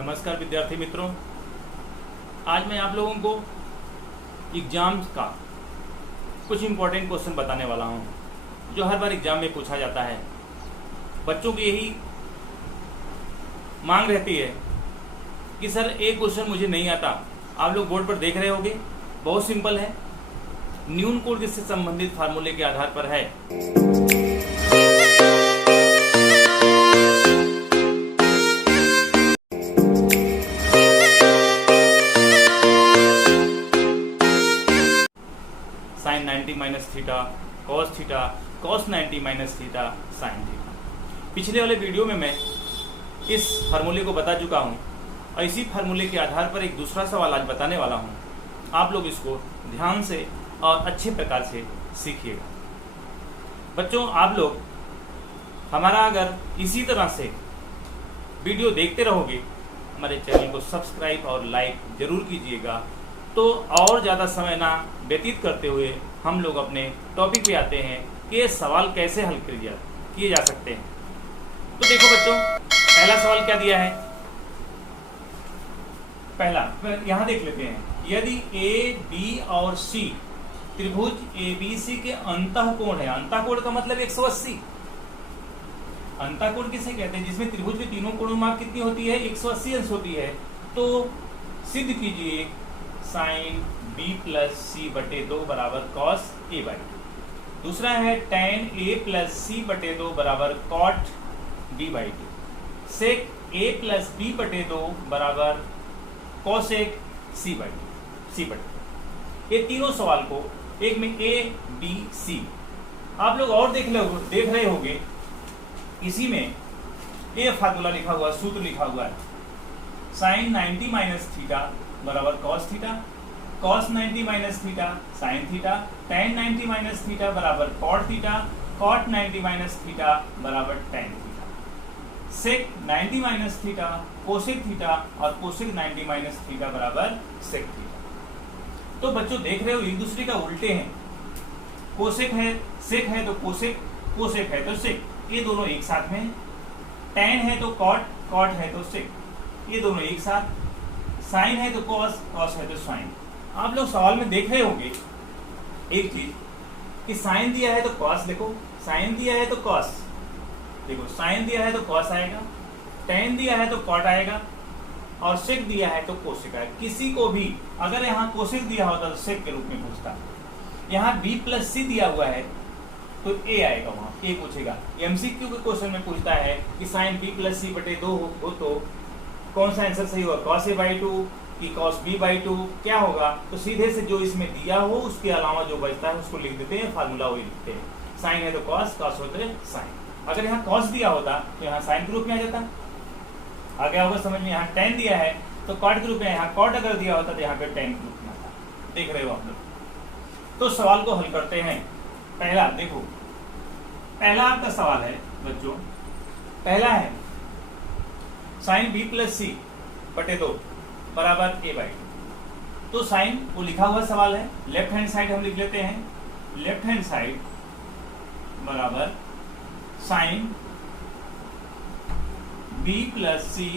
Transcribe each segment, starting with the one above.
नमस्कार विद्यार्थी मित्रों, आज मैं आप लोगों को एग्जाम्स का कुछ इम्पोर्टेंट क्वेश्चन बताने वाला हूं जो हर बार एग्जाम में पूछा जाता है। बच्चों की यही मांग रहती है कि सर एक क्वेश्चन मुझे नहीं आता। आप लोग बोर्ड पर देख रहे होंगे, बहुत सिंपल है, न्यून कोड से संबंधित फार्मूले के आधार पर है। Sine 90 minus theta cos 90 minus theta sine theta. पिछले वाले वीडियो में मैं इस फार्मूले को बता चुका हूं और इसी फार्मूले के आधार पर एक दूसरा सवाल आज बताने वाला हूं। आप लोग इसको ध्यान से और अच्छे प्रकार से सीखिएगा। बच्चों, आप लोग हमारा अगर इसी तरह से वीडियो देखते रहोगे, हमारे चैनल को सब्सक्राइब और लाइक जरूर कीजिएगा, तो और ज़्यादा समय ना व्यतीत करते हुए हम लोग अपने टॉपिक पे आते हैं कि ये सवाल कैसे हल किए जा सकते हैं। तो देखो बच्चों, पहला सवाल क्या दिया है। पहला यहाँ देख लेते हैं, यदि ए बी और सी त्रिभुज एबीसी के अंतःकोण है। अंतःकोण का मतलब 180। अंतःकोण किसे कहते हैं? जिसमें त्रिभुज के तीनों कोणों में माप कितनी होती है? 180 अंश होती है। तो सिद्ध कीजिए साइन बी प्लस सी बटे 2 बराबर कॉस ए बाई 2। दूसरा है tan ए प्लस सी बटे 2 बराबर cot B by 2। Sec A plus B बटे 2 बराबर कॉसेक सी बटे 2। ये तीनों सवाल को एक में ए बी सी आप लोग और देख रहे होंगे। इसी में ये फार्मूला लिखा हुआ, सूत्र लिखा हुआ है, साइन 90 माइनस थीटा बराबर cos theta, cos 90 minus theta sine theta, tan 90 minus theta बराबर cot theta, cot 90 minus theta बराबर tan theta, sec 90 minus theta cosec theta और कोसेक 90 माइनस थीटा बराबर सेक थीटा। तो बच्चों देख रहे हो, एक दूसरे का उल्टे हैं। कोसेक है, सेक है तो कोसेक, कोसेक है तो सेक, ये दोनों एक साथ में। tan है तो कॉट, कॉट है तो सेक, ये दोनों एक साथ। साइन है तो कॉस, कॉस है तो साइन। आप लोग सवाल में देख रहे होंगे एक चीज कि साइन दिया है तो कॉस, देखो साइन दिया है तो कॉस, देखो साइन दिया है तो कॉस आएगा, tan दिया है तो कॉट आएगा और सेक दिया है तो कोसेक आएगा। किसी को भी अगर यहाँ कोसेक दिया होता तो सेक के रूप में पूछता। यहाँ b प्लस सी दिया हुआ है तो a आएगा, वहां a पूछेगा। एमसीक्यू के क्वेश्चन में पूछता है कि साइन b प्लस सी बटे 2 हो तो कौन सा आंसर सही होगा, कॉस ए बाई 2 कि कॉस बी बाई 2, क्या होगा? तो सीधे से जो इसमें दिया हो उसके अलावा जो बचता है उसको लिख देते हैं, फार्मूला वही लिखते हैं। साइन है तो कॉस, कॉस होते हैं साइन। अगर यहाँ कॉस दिया होता तो यहाँ साइन के रूप में आ जाता। आ गया होगा समझ में? यहाँ tan दिया है तो कॉट के रूप में, यहाँ कॉट अगर दिया होता तो यहाँ पे tan के रूप में आता। देख रहे हो आप लोग। तो सवाल को हल करते हैं। पहला देखो, पहला आपका सवाल है बच्चों, पहला है साइन बी प्लस सी बटे 2 बराबर ए बाई 2। तो साइन वो लिखा हुआ सवाल है, लेफ्ट हैंड साइड हम लिख लेते हैं। लेफ्ट हैंड साइड बराबर साइन बी प्लस सी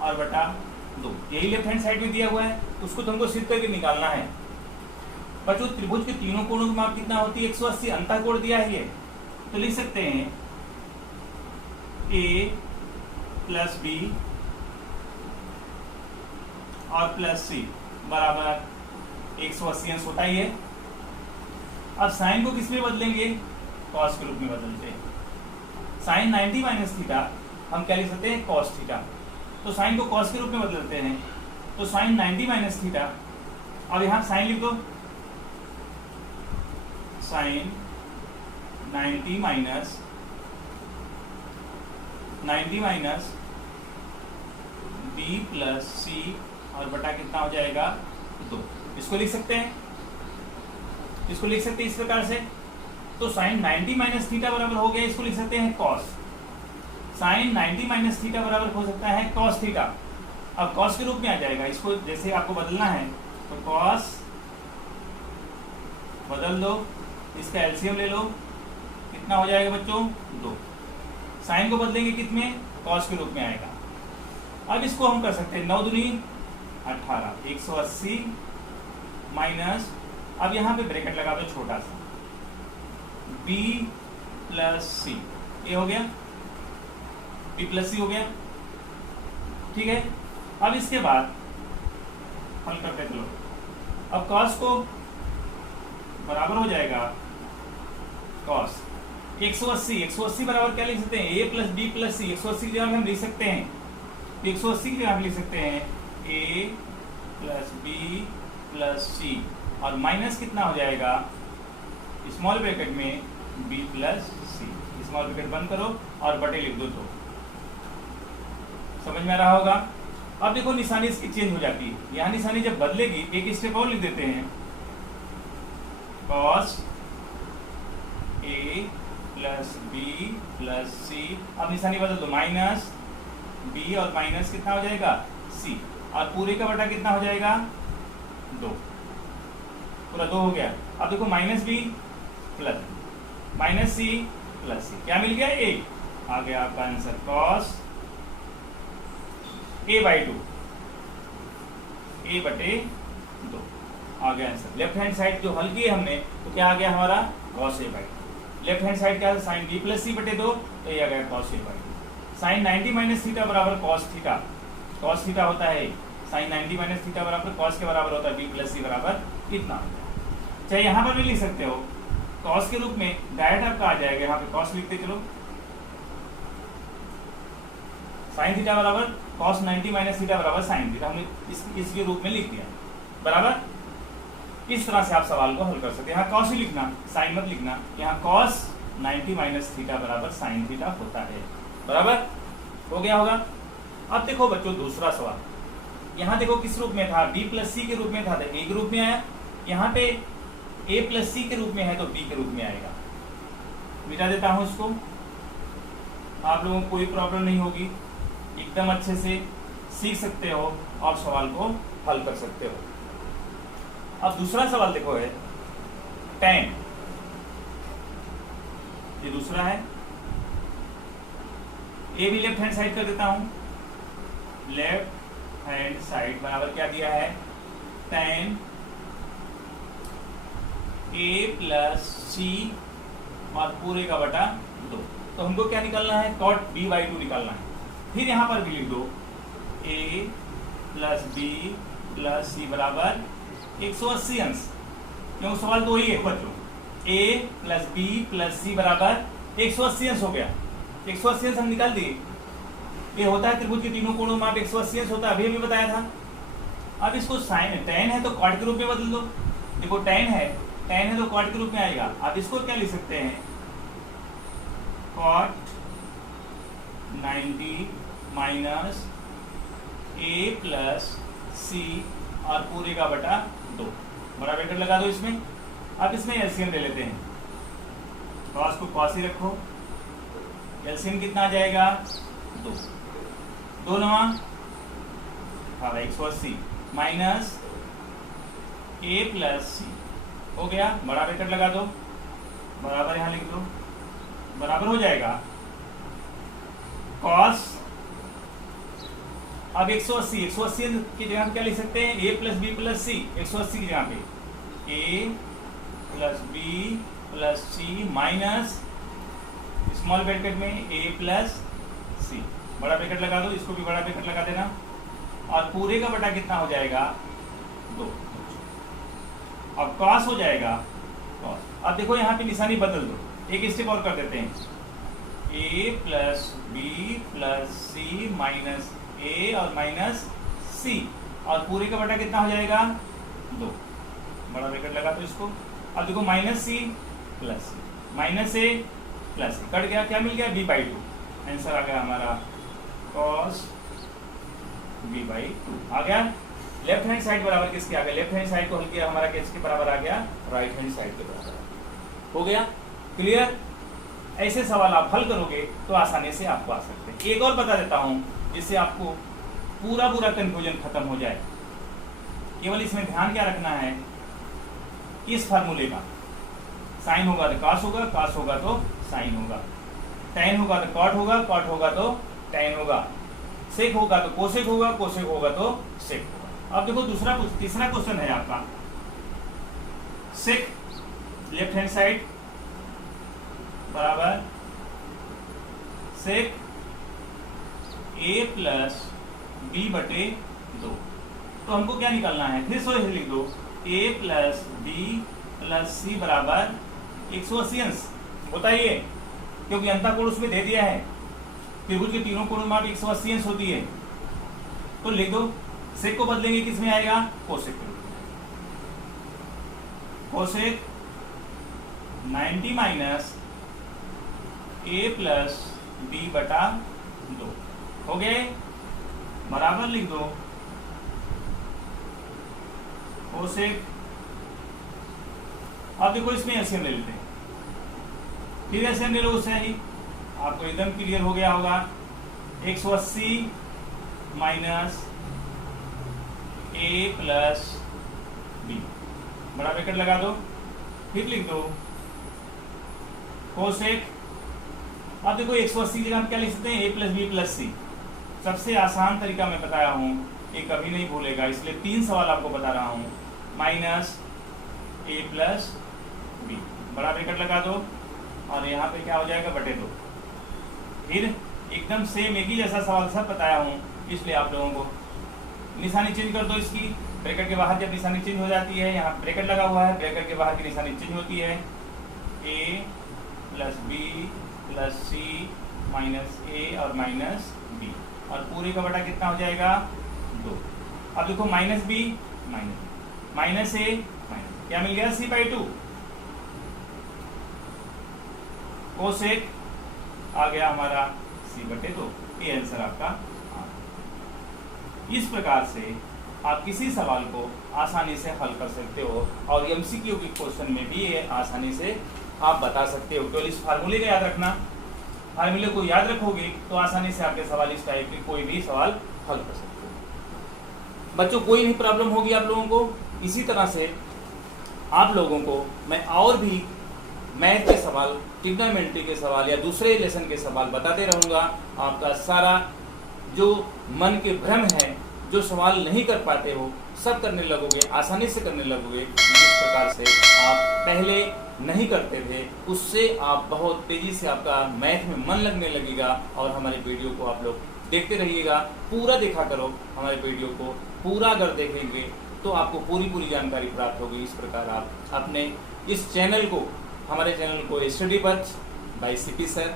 और बटा 2, यही लेफ्ट हैंड साइड में दिया हुआ है, उसको तुमको सिद्ध करके निकालना है। बच्चों त्रिभुज के तीनों कोणों की माप कितना होती है? 180। अंतःकोण दिया है ये, तो लिख सकते हैं ए प्लस बी और प्लस सी बराबर 180 अंश होता ही है। अब साइन को किस में बदलेंगे? कॉस के रूप में बदलते हैं। साइन 90 माइनस थीटा हम क्या लिख सकते हैं? Cos theta. तो साइन को कॉस के रूप में बदलते हैं, तो साइन 90 माइनस थीटा, और यहाँ साइन लिख दो, साइन 90 माइनस बी प्लस सी और बटा कितना हो जाएगा? 2। इसको लिख सकते हैं, इसको लिख सकते हैं इस प्रकार से। तो साइन 90 माइनस थीटा बराबर हो गया, इसको लिख सकते हैं कॉस। साइन 90 माइनस थीटा बराबर हो सकता है कॉस थीटा। अब कॉस के रूप में आ जाएगा, इसको जैसे आपको बदलना है तो कॉस बदल दो, इसका एलसीएम ले लो, कितना हो जाएगा बच्चों? 2। साइन को बदलेंगे कितने? कॉस के रूप में आएगा। अब इसको हम कर सकते हैं 9 दूनी 18, 180 माइनस, अब यहाँ पे ब्रैकेट लगा दो छोटा सा, b प्लस सी, ये हो गया b प्लस सी हो गया, ठीक है। अब इसके बाद हल करते चलो, अब cos को बराबर हो जाएगा cos 180 बराबर क्या लिख सकते हैं, a plus B plus C. 180 की जगह हम लिख सकते हैं, 180 की जगह हम लिख सकते हैं a प्लस बी प्लस सी, और माइनस कितना हो जाएगा स्मॉल ब्रैकेट में b प्लस सी, स्मॉल ब्रैकेट बंद करो और बटे लिख दो। तो समझ में आ रहा होगा। अब देखो निशानी इसकी चेंज हो जाती है, यहाँ निशानी जब बदलेगी एक स्टेप और लिख देते हैं, cos a plus B plus C, अब निशानी बदल दो, माइनस b और माइनस कितना हो जाएगा c, और पूरे का बटा कितना हो जाएगा 2, पूरा 2 हो गया। अब देखो minus b plus minus c plus c, क्या मिल गया a, आ गया आपका answer cos a by 2, a बटे 2 आ गया आंसर। लेफ्ट हैंड साइड जो हल किए हमने तो क्या आ गया हमारा cos a by 2, left hand side क्या है साइन b प्लस c बटे 2, तो ये आ गया cos a by 2। Sine 90 minus theta बराबर cos थीटा, cos थीटा होता है साइन 90 माइनस थीटा बराबर cos के बराबर होता है b प्लस c बराबर कितना होता है। चाहे यहाँ पर भी लिख सकते हो cos के रूप में, डायरेक्ट आपका आ जाएगा, यहाँ पे cos लिखते चलो, साइन थीटा बराबर cos 90 माइनस थीटा बराबर साइन थीटा, हमने इसके रूप में लिख दिया बराबर। इस तरह से आप सवाल को हल कर सकते हैं। यहाँ cos ही लिखना, साइन मत लिखना, यहाँ cos 90 माइनस थीटा बराबर साइन थीटा होता है, बराबर हो गया होगा। अब देखो बच्चों दूसरा सवाल, यहाँ देखो किस रूप में था, b प्लस सी के रूप में था तो a के रूप में आया, यहाँ पे a प्लस सी के रूप में है तो b के रूप में आएगा। मिटा देता हूं इसको, आप लोगों को कोई प्रॉब्लम नहीं होगी, एकदम अच्छे से सीख सकते हो और सवाल को हल कर सकते हो। अब दूसरा सवाल देखो है tan, ये दूसरा है, ए भी लेफ्ट हैंड साइड कर देता हूं, लेफ्ट हैंड साइड बराबर क्या दिया है tan a प्लस सी और पूरे का बटा 2, तो हमको क्या निकालना है cot b बाई 2 निकालना है। फिर यहाँ पर भी लिख दो a प्लस बी प्लस सी बराबर 180 अंश, क्योंकि सवाल तो वही है बच्चों, a प्लस बी प्लस सी बराबर 180 अंश हो गया। 180 अंश हम निकाल दिए, ये होता है त्रिभुज के तीनों कोणों में 180 अंश होता है, अभी हमें बताया था। अब इसको साइन tan है तो cot के रूप में बदल दो, देखो tan है तो cot के रूप में आएगा। अब इसको क्या लिख सकते हैं cot 90 माइनस a प्लस सी और पूरे का बटा 2, बड़ा ब्रैकेट लगा दो इसमें। अब इसमें एलसीएम ले लेते हैं, cos को cos ही रखो, एलसीएम कितना आ जाएगा 2, 2 नवा 180 माइनस a प्लस सी हो गया, बड़ा ब्रैकेट लगा दो, बराबर यहाँ लिख दो, बराबर हो जाएगा cos, अब 180 की जगह क्या लिख सकते हैं a plus B plus C, 180 की जगह पे a plus B plus C minus small bracket में a प्लस सी, बड़ा ब्रैकेट लगा दो, इसको भी बड़ा ब्रैकेट लगा देना, और पूरे का बटा कितना हो जाएगा 2, अब cos हो जाएगा cos। अब देखो यहाँ पे निशानी बदल दो, एक स्टेप और कर देते हैं, a plus B plus C minus a और माइनस c, और पूरे का बटा कितना हो जाएगा 2, बड़ा ब्रैकेट लगा दो इसको। अब देखो minus c plus C, minus a plus C cut गया, क्या मिल गया b बाई 2, आंसर आ गया हमारा cos b बाई 2 आ गया। लेफ्ट हैंड साइड बराबर किसके आ गया, लेफ्ट हैंड साइड को हल किया हमारा किसके बराबर आ गया, राइट हैंड साइड के बराबर हो गया। क्लियर, ऐसे सवाल आप हल करोगे तो आसानी से आपको आ सकते हैं। एक और बता देता हूं जिससे आपको पूरा कंफ्यूजन खत्म हो जाए। केवल इसमें ध्यान क्या रखना है, इस फार्मूले का साइन होगा तो cos होगा, cos होगा तो साइन होगा, tan होगा तो cot होगा, cot होगा तो tan होगा। सेक होगा तो कोसेक होगा, कोसेक होगा तो सेक होगा। अब देखो तीसरा क्वेश्चन है आपका, सेक लेफ्ट हैंड साइड बराबर सेक a प्लस बी बटे 2। तो हमको क्या निकालना है, फिर से लिख दो, a प्लस बी प्लस सी बराबर 180 अंश। बताइए, क्योंकि अंतःकोण उसमें दे दिया है, त्रिभुज के तीनों कोणों में 180 अंश होती है। तो लिख दो, सेक को बदलेंगे किस में आएगा, कोसेक के रूप में। Cosec 90 minus a plus B बटा 2 हो गए, बराबर लिख दो कोसेक। अब देखो इसमें एलसीएम ले लेते हैं, फिर एलसीएम ले लो, उससे ही आपको एकदम क्लियर हो गया होगा। 180 माइनस a प्लस बी, बड़ा ब्रैकेट लगा दो, फिर लिख दो कोसेक। अब देखो 180 की जगह हम क्या लिख सकते हैं, a प्लस बी प्लस सी। सबसे आसान तरीका मैं बताया हूं, ये कभी नहीं भूलेगा, इसलिए 3 सवाल आपको बता रहा हूं। माइनस a प्लस बी, बड़ा ब्रैकेट लगा दो, और यहाँ पे क्या हो जाएगा, बटे 2। फिर एकदम सेम एक ही जैसा सवाल सब बताया हूँ, इसलिए आप लोगों को निशानी चेंज कर दो इसकी। ब्रैकेट के बाहर जब निशानी चेंज हो जाती है, यहाँ ब्रैकेट लगा हुआ है, ब्रैकेट के बाहर की निशानी चेंज होती है। a plus B plus C minus A और माइनस बी, और पूरे का बटा कितना हो जाएगा, 2। अब देखो माइनस बी माइनस ए माइनस, क्या मिल गया, c/2। कोसेक आ गया हमारा c/2। ये आंसर आपका आ गया। इस प्रकार से आप किसी सवाल को आसानी से हल कर सकते हो, और एमसीक्यू के क्वेश्चन में भी ये आसानी से आप बता सकते हो। केवल इस फार्मूले का याद रखना, फार्मूले को याद रखोगे तो आसानी से आपके सवाल इस टाइप के कोई भी सवाल हल कर सकते हो। बच्चों, कोई नहीं प्रॉब्लम होगी आप लोगों को। इसी तरह से आप लोगों को मैं और भी मैथ के सवाल, ट्रिग्नोमेट्री के सवाल या दूसरे लेसन के सवाल बताते रहूंगा। आपका सारा जो मन के भ्रम है, जो सवाल नहीं कर पाते हो, सब करने लगोगे, आसानी से करने लगोगे। जिस प्रकार से आप पहले नहीं करते थे, उससे आप बहुत तेजी से आपका मैथ में मन लगने लगेगा। और हमारे वीडियो को आप लोग देखते रहिएगा, पूरा देखा करो। हमारे वीडियो को पूरा अगर देखेंगे तो आपको पूरी जानकारी प्राप्त होगी। इस प्रकार आप अपने इस चैनल को, हमारे चैनल को स्टडी बच बाय सीपी सर